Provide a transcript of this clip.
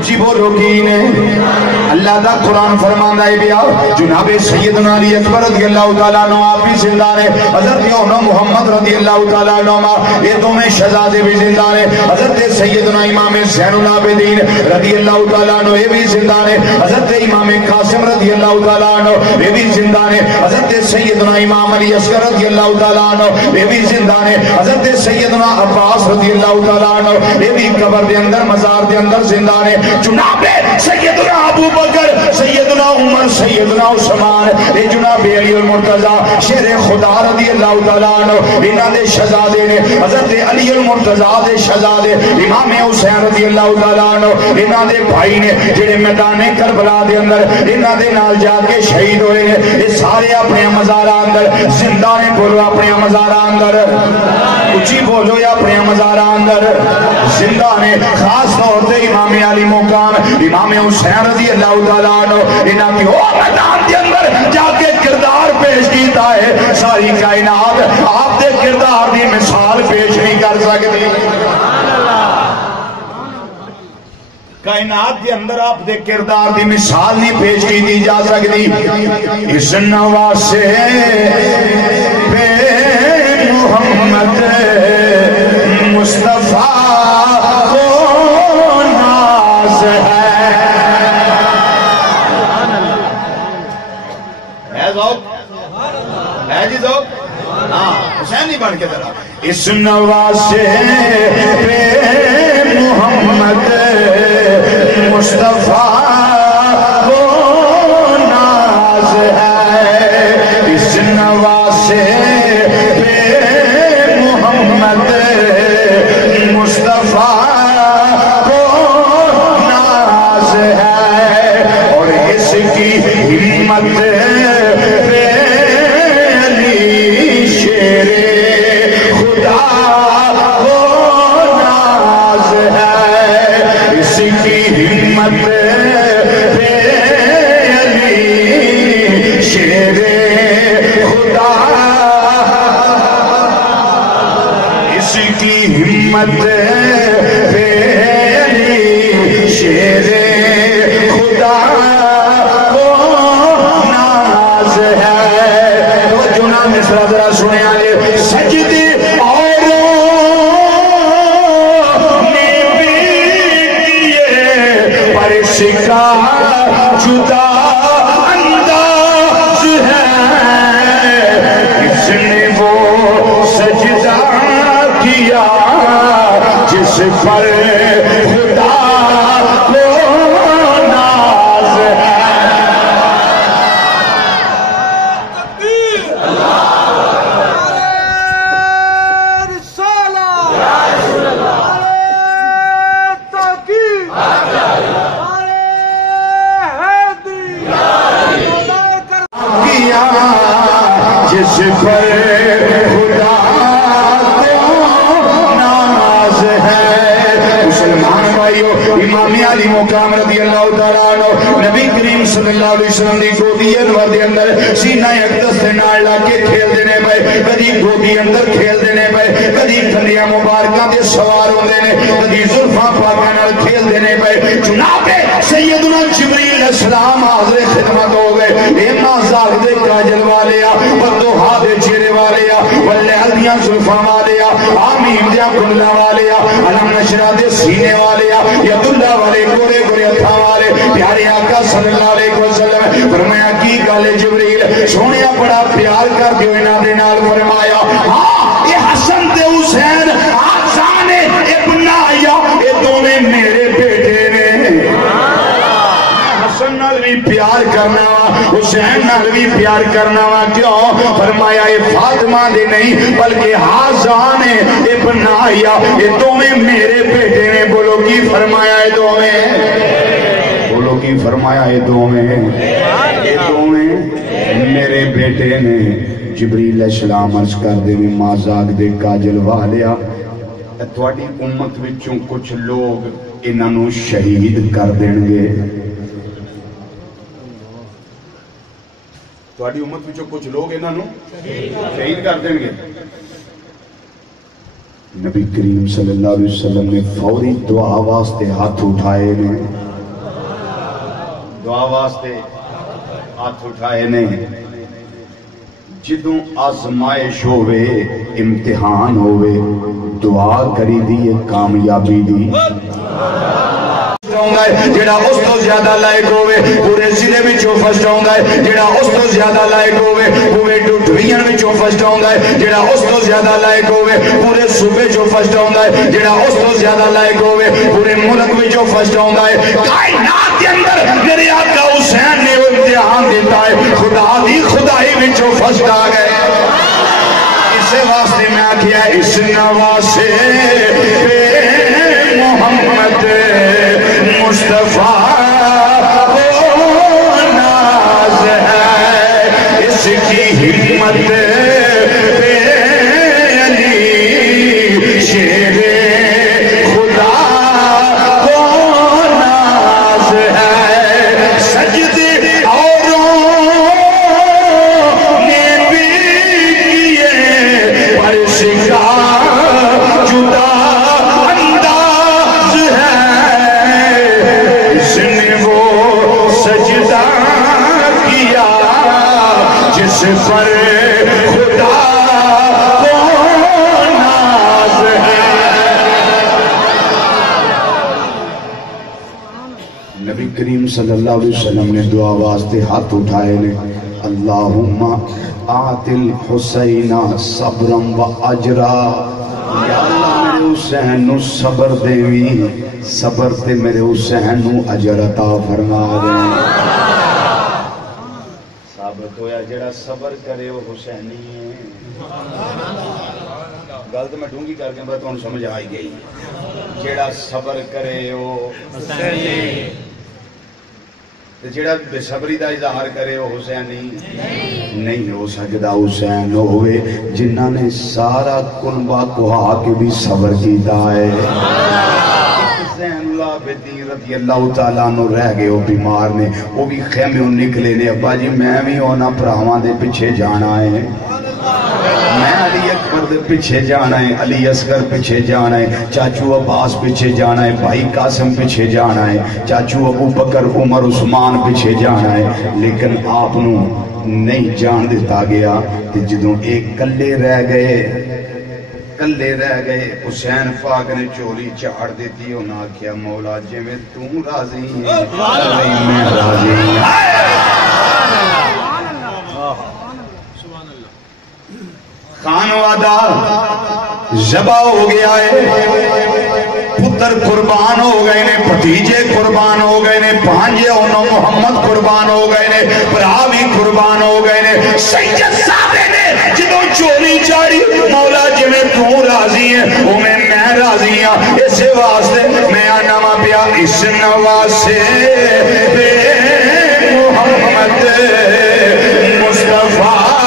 اچھی بولو کی نے اللہ دا قرآن فرمانا ہے بیا جناب سیدنا علی اکبر رضی اللہ تعالیٰ عنہ آپ بھی زندہ نے حضرت یونس محمد رضی اللہ تعالیٰ عنہ یہ دونوں شہزادے بھی زندہ نے حضرت سیدنا امام زین العابدین رضی اللہ تعالیٰ عنہ یہ بھی زندہ نے حضرت امام قاسم رضی اللہ تعالیٰ عنہ یہ بھی زندہ نے حضرت سیدنا امام علی اصغر رضی اللہ تعالیٰ عنہ یہ بھی زندہ نے حضرت سیدنا عباس رضی اللہ تعالیٰ عنہ یہ بھی قبر دے اندر مزار دے اندر زندہ نے جناب سیدنا ابو بکر سیدنا عمر سیدنا عثمان اے جناب علی المرتضی شیر خدا رضی اللہ تعالیٰ عنہ انہاں دے شہزادے نے حضرت علی المرتضی دے شہزادے امام حسین رضی اللہ تعالیٰ عنہ انہاں دے بھائی نے جڑے میدان کربلا دے اندر انہاں دے نال جا کے شہید ہوئے نے یہ سارے اپنے مزاراں اندر زندہ نے بولو اپنے مزاراں اندر اچھی بولو یا اپنے مزاراں اندر زندہ نے خاص طور تے امام علی مقام امام حسین رضی اللہ تعالیٰ عنہ انہاں کی اور میدان دے اندر جا کے کردار پیش کیتا ہے ساری کائنات آپ دے کردار دی مثال پیش نہیں کر سکتی کائنات کے اندر آپ دے کردار دی مثال نہیں پیش کی دی جا سکتی اس نواسے پہ محمد مصطفیٰ کو ناز ہے جی ذوق حسین نہیں بن کے ذرا اس نواسے پہ محمد مصطفیٰ کو ناز ہے اس نواسے پہ محمد مصطفیٰ کو ناز ہے اور اس کی ہمت پہ علی شیر خدا کو ناز ہے اس کی ہمت پہ علی شیر خدا اس کی ہمت پہ علی شیر خدا کو ناز ہے وہ جنہ مصرع ذرا سنے آئے سجدے کا جدا انداز ہے اس نے وہ سجدہ کیا جس پر خدا کو ناز ہے جس پر خدا کو ناز ہے مسلمان بھائیو امام علی مقام رضی اللہ تعالیٰ عنہ نبی کریم صلی اللہ علیہ وسلم دی گودی انور دے اندر سینہ اقدس دے نال لا کے کھیل دینے پے کدی گودی اندر کھیل دینے پے کدی کھلیاں مبارکاں دے سوار ہوندے نے کدی زلفاں پاکاں نال کھیل دینے پے جناب سیدنا جبریل علیہ السلام حاضر خدمت ہو گئے اینا زاگ دے کاجل والے بدوہا دے چہرے والے واللیل دیاں زلفاں والے آمین دیاں کنلا والے علم نشرہ دے سینے والے ید اللہ والے گورے گورے اتھا والے پیارے آقا صلی اللہ علیہ وسلم فرمایا کی گالے جبریل سونیا بڑا پیار کر دیو انہ دے نال فرمایا ہاں یہ حسن تے حسین آزان ابن آیا یہ دونیں میرے بیٹے نے حسن نال بھی پیار کرنا حسین نال بھی پیار کرنا کیوں فرمایا یہ فاطمہ دے نہیں بلکہ حسن ابن آیا یہ دونیں میرے بیٹے نے بولو کی فرمایا یہ دونیں بولو کی فرمایا یہ دونیں میرے بیٹے نے جبریل علیہ السلام عرض کر دے میں مازاگ دے کاجل والیا تھوڑی امت وچوں کچھ لوگ انہوں شہید کر دیں گے تھوڑی امت وچوں کچھ لوگ انہوں شہید کر دیں گے نبی کریم صلی اللہ علیہ وسلم نے فوری دعا واسطے ہاتھ اٹھائے نے دعا واسطے ہاتھ اٹھائے نے جدوں آزمائش ہوئے امتحان ہوئے دعا کری دی کامیابی دی جڑا اس تو زیادہ لائق ہوئے پورے ضلع وچوں فرسٹ ہوندا ہے جڑا اس تو زیادہ لائق ہوئے پورے ڈویژن وچوں فرسٹ ہوندا ہے جڑا اس تو زیادہ لائق ہوئے پورے صوبے چوں فرسٹ ہوندا ہے جڑا اس تو زیادہ لائق ہوئے پورے ملک وچوں فرسٹ ہوندا ہے کائنات دے اندر میرے آقا حسین نے امتحان دیتا ہے خدا دی خدائی وچوں فرسٹ آ گئے اسے واسطے میں آکھیا اس نواسے محمد مصطفیٰ کو ناز ہے اس کی ہمت پہ علی شیر خدا کو ناز ہے سجدے اوروں نے بھی کیے پر شکار جدا پر خدا کو ناز ہے نبی کریم صلی اللہ علیہ وسلم نے دعا واسطے ہاتھ اٹھائے نے اللہم آت الحسین صبرم و اجرا یا اللہ میرے حسین نو صبر دیوی صبر تے میرے حسین نو اجر عطا فرما دیں ہویا جڑا صبر کرے وہ حسینی ہے گل تو میں ڈونگی کر کے بات انہوں سمجھ آئی گئی جڑا صبر کرے وہ حسینی جڑا بے صبری دا اظہار کرے وہ حسینی نہیں ہو سکتا حسین ہوئے جنہاں نے سارا کنبہ کوہا کے بھی صبر کیتا ہے رضی اللہ تعالیٰ عنہ رہ گئے وہ بیمار نے وہ بھی خیمے نکلے نے ابا جی میں بھی ہونا پراواں دے پیچھے جانا ہے میں علی اکبر دے پیچھے جانا ہے علی اصغر پیچھے جانا ہے چاچو عباس پیچھے جانا ہے بھائی قاسم پیچھے جانا ہے چاچو ابو بکر عمر عثمان پیچھے جانا ہے لیکن آپ نو نہیں جان دیتا گیا کہ جدوں ایک کلے رہ گئے حسین پاک نے چولی چاڑ دیتی انہاں کیا مولا جے میں توں راضی ہیں میں راضی ہیں خانوادہ ذبح ہو گیا ہے پتر قربان ہو گئے نے بھتیجے قربان ہو گئے نے بھانجے انہوں محمد قربان ہو گئے نے برا بھی قربان ہو گئے نے سید صاحبے نے جدوں چولی چاڑی مولا جی میں توں راضی ہیں وہ میں راضی ہوں اس واسطے میں آنا پیا اس نواسے پہ محمد مصطفیٰ